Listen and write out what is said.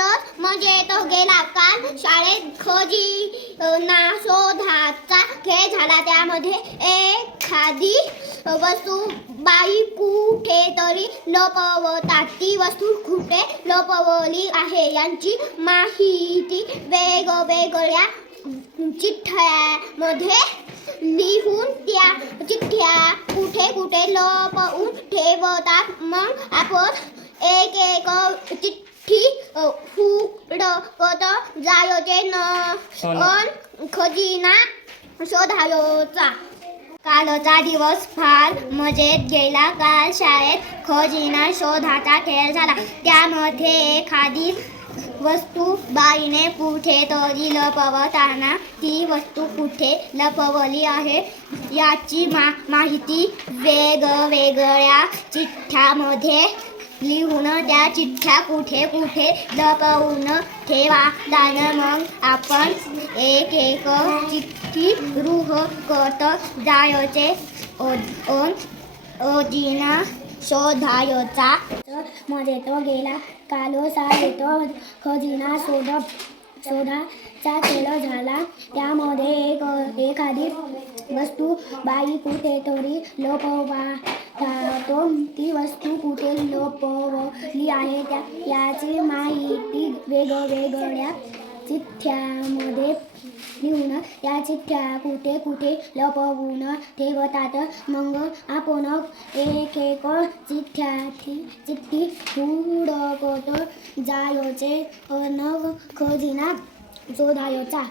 परत म्हणजे तो गेला काल शाळेत खजिना शोधाचा खेळ झाला. त्यामध्ये एखादी वस्तू बाई कुठेतरी लपवतात. ती वस्तू कुठे लपवली आहे याची माहिती वेगवेगळ्या चिठ्ठ्यामध्ये लिहून त्या चिठ्ठ्या कुठे कुठे लपवून ठेवतात. मग आपण एक एक चिठ्ठी हुडकत जायचे अन खजिना शोधायचा. कालचा दिवस फार मजेत गेला. काल शाळेत खजिना शोधाचा खेळ झाला. त्यामध्ये एखादी वस्तू बाईने कुठेतरी लपवताना ती वस्तू कुठे लपवली आहे याची माहिती वेगवेगळ्या चिठ्ठ्यामध्ये लिहून त्या चिठ्ठ्या कुठे कुठे लपवून ठेवतात. मग आपण एक एक चिठ्ठी हुडकत जायचे अन खजिना शोधायचा. मजेत गेला काल शाळेत खजिना शोधाचा खेळ झाला. त्यामध्ये एखादी वस्तू बाई कुठेतरी लपवतात. ती वस्तू कुठे लपवली आहे याची माहिती वेगवेगळ्या चिठ्ठ्यामध्ये लिहून त्या चिठ्ठ्या कुठे कुठे लपवून ठेवतात. मग आपण एक एक चिठ्ठी हुडकत जायचे अन खजिना शोधायचा.